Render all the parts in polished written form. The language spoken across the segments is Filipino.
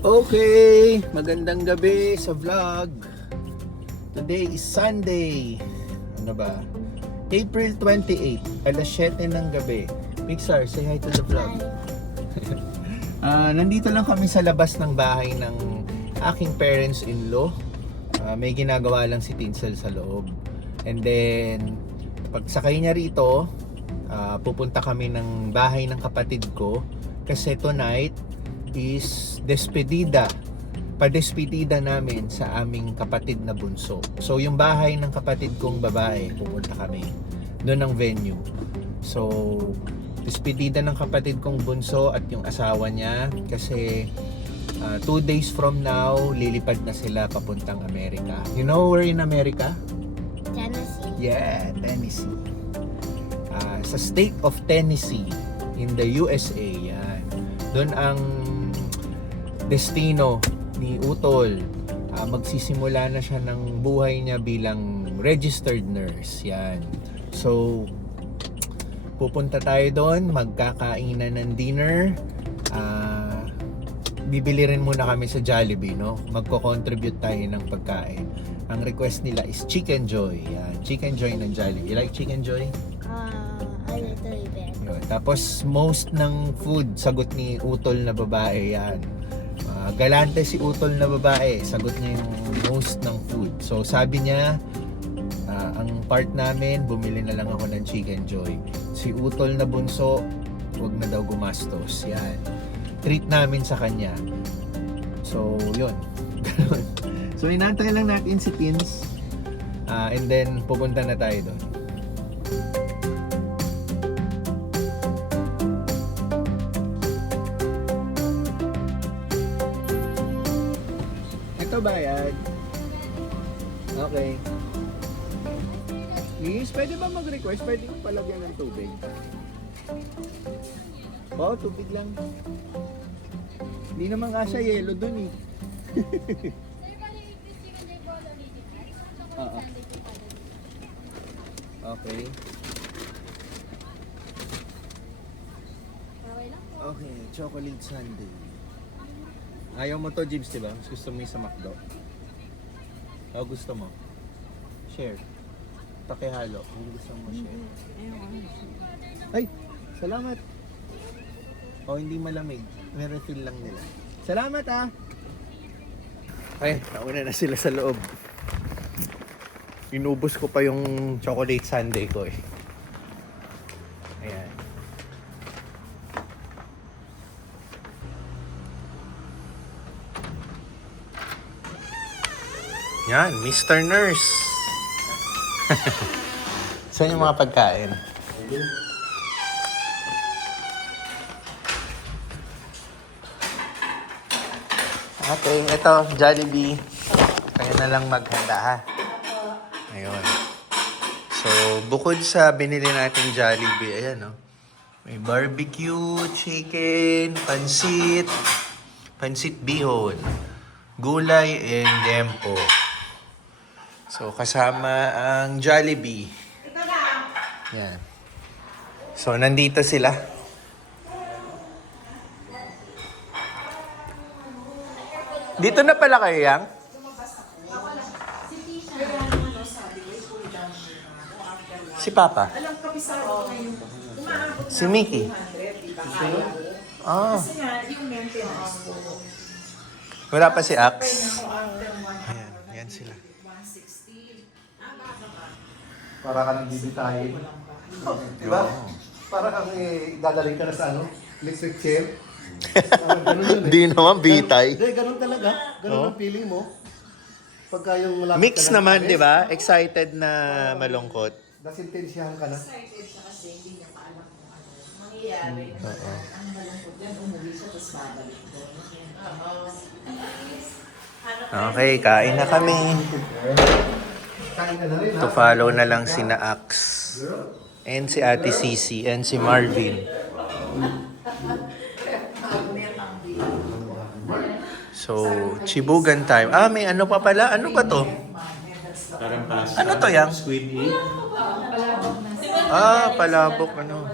Okay, magandang gabi sa vlog. Today is Sunday. Ano ba? April 28, alas 7 ng gabi. Pixar, say hi to the vlog. Nandito lang kami sa labas ng bahay ng aking parents-in-law. May ginagawa lang si Tinsel sa loob. And then, pag sakay niya rito, pupunta kami ng bahay ng kapatid ko. Kasi tonight is despedida. Padespedida namin sa aming kapatid na bunso. So yung bahay ng kapatid kong babae, pupunta kami doon ang venue. So despedida ng kapatid kong bunso at yung asawa niya kasi 2 days from now lilipad na sila papuntang Amerika. You know where in America? Tennessee. Yeah, Tennessee. Sa state of Tennessee in the USA. Yan. Doon ang destino ni Utol. Magsisimula na siya ng buhay niya bilang registered nurse. Yan. So, pupunta tayo doon, magkakainan ng dinner. Bibili rin muna kami sa Jollibee, no? Magko-contribute tayo ng pagkain. Ang request nila is Chicken Joy. Yan. Chicken Joy ng Jollibee. You like Chicken Joy? A little bit. Yun. Tapos most ng food sagot ni Utol na babae yan. Galante si Utol na babae, sagot niya yung most ng food. So sabi niya, ang part namin, bumili na lang ako ng Chicken Joy. Si Utol na bunso, wag na daw gumastos. Yan. Treat namin sa kanya. So yun. So inantay lang natin si Tins. And then pupunta na tayo doon. Bayad. Okay. Liz, pwede ba mag-request? Pwede ko palagyan ng tubig. Oo, tubig lang. Hindi naman kasya yelo dun eh. Oo. Okay. Okay, chocolate sundae. Ayaw mo to, Jibs, diba? Mas gusto mo yung sa McDo. O gusto mo? Share. Pakihalo. Kung gusto mo share. Ay! Salamat! O hindi malamig. May refill lang nila. Salamat Ay, nauna na sila sa loob. Inubos ko pa yung chocolate sundae ko eh. Ayan. Yan, Mr. Nurse. Saan yung mga pagkain? Okay, ito, Jollibee. Kaya na lang maghanda ha. Ayun. So, bukod sa binili natin Jollibee, ayan no. May barbecue, chicken, pansit bihon, gulay, and dempo. So, kasama ang Jollibee. Yan. So, nandito sila. Dito na pala kayo, Yang? Si Papa? Si Mickey? Ah. Wala pa si Ax? Ayan, yan sila. Para ka nang bibitayin. Diba? Para kang dadalhin ka na sa electric chair. Di naman, bitay. Hindi, ganun talaga. Ganun ang feeling mo. Pagka yung malapit Mix naman, di ba? Excited na malungkot. Nasintensyahan ka na. Excited siya kasi hindi niya pa alam kung ano mangyayari. Oo. Ang malungkot yan, umuwi siya, tapos babalik doon. Okay, kain na kami. Kain ka na rin, ha? To follow na lang si Ax. And si Ate Sisi. And si Marvin. So, Chibugan time. May ano pa pala? Ano ba to? Parang pasta. Ano to, Yang? Squid ink. Palabok, ano.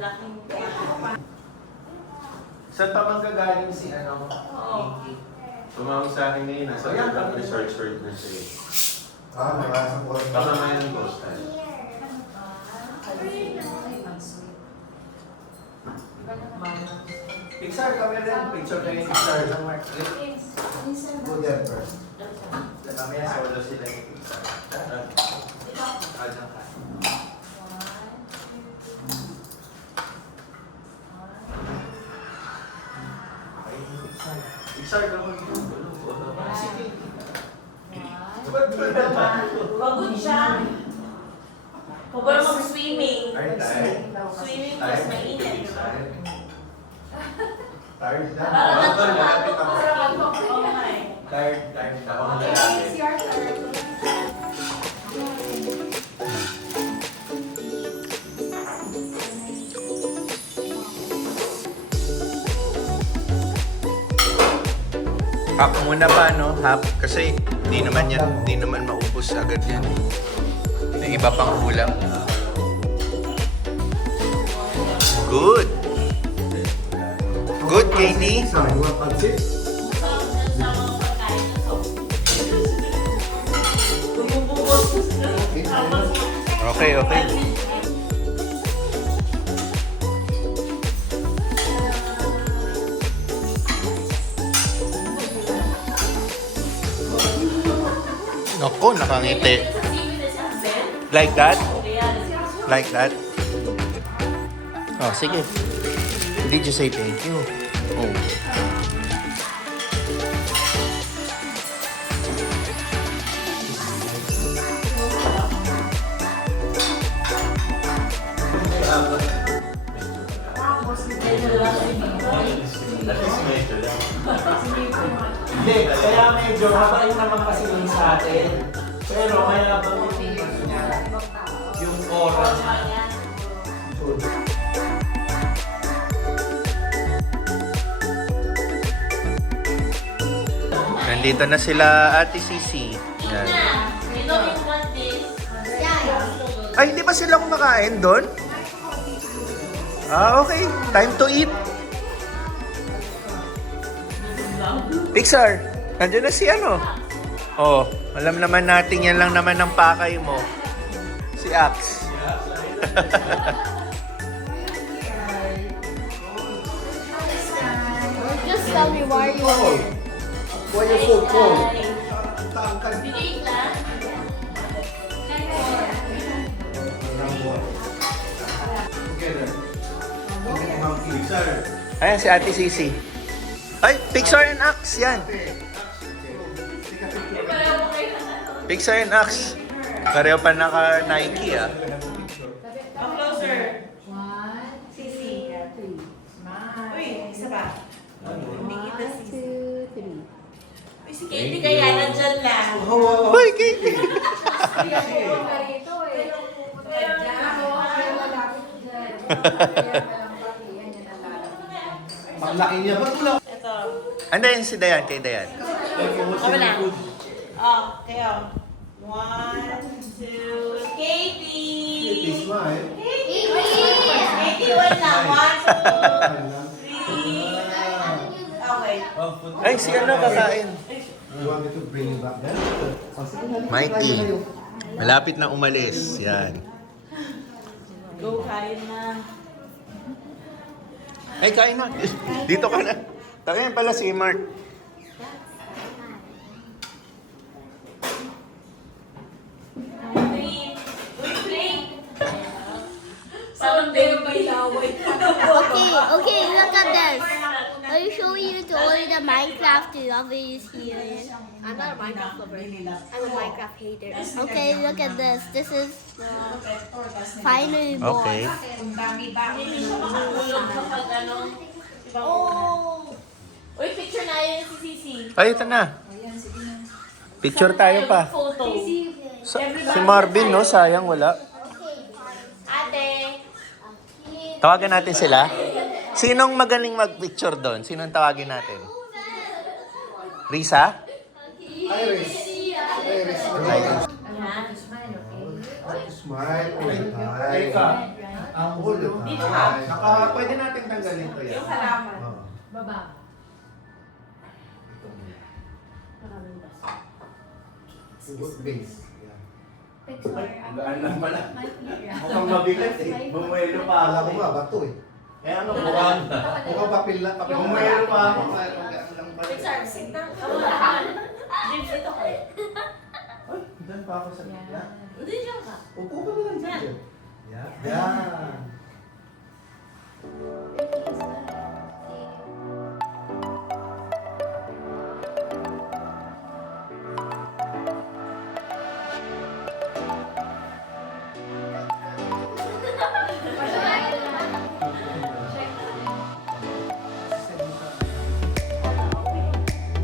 Saan pa manggagaling si Pinky? Tumawag sa akin ngayon, nasa research word na siya. Nasa po. Baka may yung ghost tayo. Pixar, kami rin. Picture kayo yung Pixar ng Mark. Go there first. Mamaya solo sila yung Pixar. Diyan ka. Pixar ka mo. Pagod siya. Pagod mag-swimming. Swimming mas mainit. Tired na. Tired na. Ako na lalaki. Hap muna pa, no? Hap. Kasi di naman maubos agad yan. May iba pang ulam. Good. Good, Katie. Sorry, you want pansit? Okay, okay. Naku, nakangiti. Like that? Like that? Oh, sige. Did you say thank you? Oh. At least medyo lang. Hindi, kaya medyo mabait naman kasi yun sa atin. Pero kaya ba yung oras. Nandito na sila Ate Sisi. Yan. Ay, hindi ba sila kumakain doon? Ah, okay. Time to eat. Pixar, nandiyan na si ano? Oh, alam naman natin yan lang naman ng pakay mo. Si Ax. Just tell me why you Cold. Why you so cold? Together. Pixar. Ayan si Ate Sisi. Ay, Pixar and Ax, yan. Pixar and Ax. Pareho pa naka-Nike, ah. Closer. Sisi. Uy, isa pa. Hindi kita sisi. Uy, si Katie kaya nandyan lang. Uy, Katie! Paglaki niya, ba't wala? Ito. Ano yun si Dayan, kay Dayan? Kami na. Oh, kayo. 1, 2, Katie! Smile. Katie, one lang. 1, 2, 3. Okay. Ay, si ano kakain? You want me to bring you back there? Mikey. Malapit na umalis. Yan. Go, kain na. Ay, kain na. Dito ka na. Tayo pala si Mark. Parang baby laway. Okay, look at this. Are you showing you to only the Minecraft lovers here? I'm not a Minecraft lover. I'm a Minecraft hater. Okay, look at this. This is the final boss. Okay. Hindi siya makakulog kapag ano. Oh! Uy, picture na yun si Sisi. Ay, ito na. Picture tayo pa. Photo. Si Marvin, no? Sayang, wala. Ate. Tawagan natin sila. Sinong magaling mag-picture doon? Sinong tawagin natin? Risa? Iris. Iris. Smile all the time. All the time. Pwede natin tanggalin to yan. Yung halaman. Oh. Baba. Good base. Yeah. Gaan lang pala. Mukhang mabigat eh. Bumuelo pa Akala ako ko eh. nga, bato eh. Kaya ano, mukhang. Mukhang papel lang. Papel lang. Bumuelo pa ako. Pixar, sit down. James, ito ka. Ay, dyan pa ako sa gitna. Hindi dyan ka. Upo ka na lang dyan. Yeah. Yan.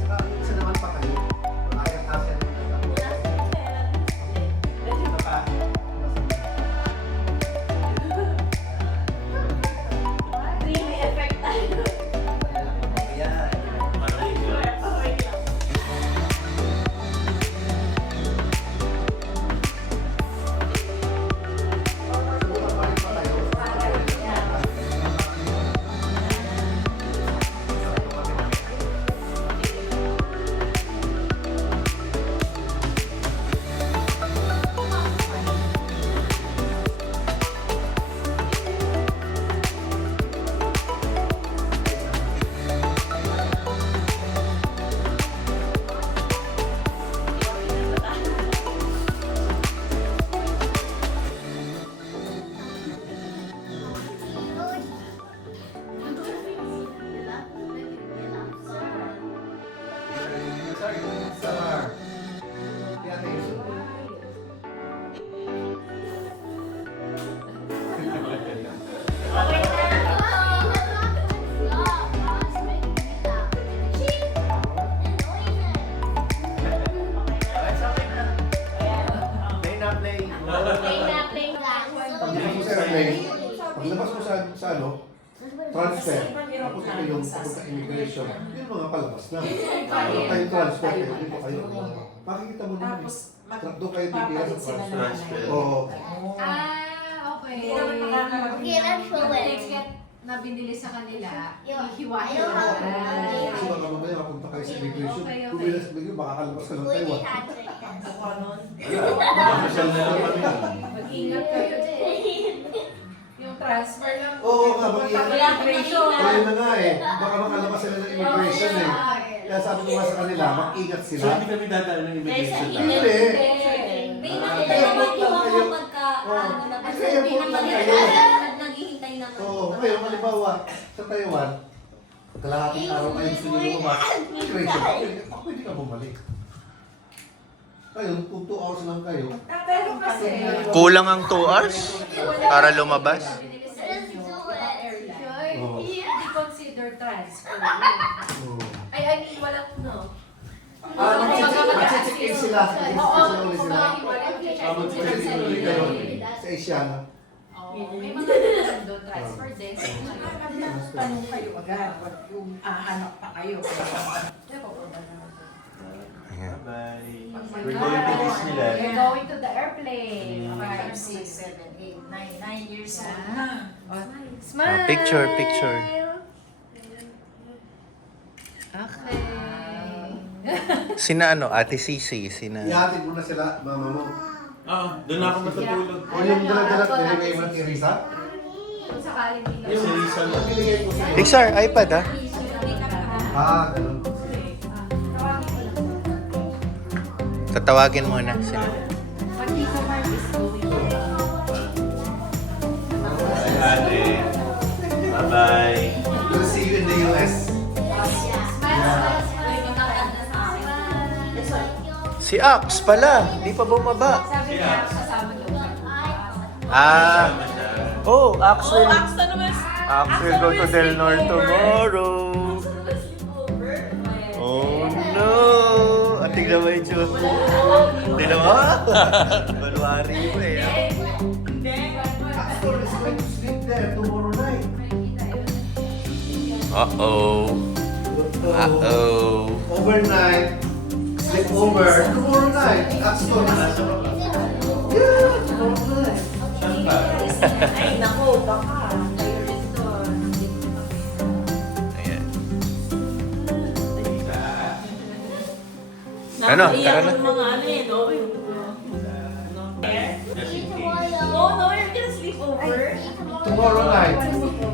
Saka, isa naman pa kayo. Kaya-kaya na Ito pa. Dreamy effect tayo. Ayan. Maraming yun. Subukan pa rin pa tayo. Star. Yan eh. Play na play. Paglabas mo sa airplane, paglabas mo sa ano, transfer, tapos ito yung papunta immigration, yun mga palabas na. Ano kayo transfer, kayo dito kayo. Makikita mo naman. Doon kayo titira sa transfer. Transfer. Oo. Okay. Hindi naman makakarating. Okay, let's show Yung it. ticket na binili sa kanila, Yung- hihiwain yung- mo. Kasi baka mamaya mapunta kayo sa immigration, Okay, okay. kung bilas bigyo, baka kalabas ka ng Put Taiwan. your hands like this. Ako nun. Mamasyal na lang kami. Mag-ingat kayo. Yung transfer lang. Oo nga, mag-ingat. Wala immigration. O yun na nga eh, baka makalabas sila ng immigration eh. Kaya sabi ko nga sa kanila, mag-ingat So sila. hindi kami dadaan ng immigration Hindi. na. Hindi. May Ah, nakita kaya naman po yung lang kayo. pagka Oo. ano na kasi Kaya hindi po naman lang kayo. naghihintay naman. Oo, ngayon, halimbawa, sa Taiwan, kalahating araw kayo gusto nyo lumabas, immigration, pwede ka bumalik. Ngayon, kung 2 hours lang kayo, Pero kasi, Kulang ang 2 hours para lumabas? binili sa inyo, airline. Oo. Hindi consider transfer. Oo. I mean, walang no. Mag-check-in sila. Mag-check-in Oo, sila ulit sila. mag-check-in Mag-check-in ulit kayo sa Asiana. May mga ganun doon, transfer din. Tanong kayo agad. Yung hanap pa kayo. Bye. We're going to Disneyland. You're going to the airplane. 5, 6, 7, 8, 9 years old na. Smile! Picture, picture. Okay. Sina ano? Ate Sisi? Sina... Ihatid mo na sila, mama mo. Doon na ako matutulog. O yung dala-dala, nilagay mo na kay Risa? Kung sakaling hindi Yes, si Risa lang. Pinigay mo sa'yo. Pixar, iPad ah. Ganun. Tatawagin muna sila. Pag Tito Mark is going to Bye, ate. Bye-bye. We'll see you in the US. Si Ax pala, di pa bumaba. sabi niya, kasama daw siya. Ah, Sama siya. oh, Ax will, ano ba? Ax will go to Del Nor tomorrow. Oh no! At tignan mo yung tsura ko. Tignan mo? Balwari mo eh. Actor is going to sleep there tomorrow night. Uh-oh. Uh-oh. Overnight. Sleep over. Tomorrow night. Actor. Nasa baba. Yeah, tomorrow night. Saan pa? Ay, nako, baka. Kayo rin doon. Ayan. Ano? Nakakaiyak Tara na. yung mga ano eh, no? No, no, you're gonna sleep over. Tomorrow night.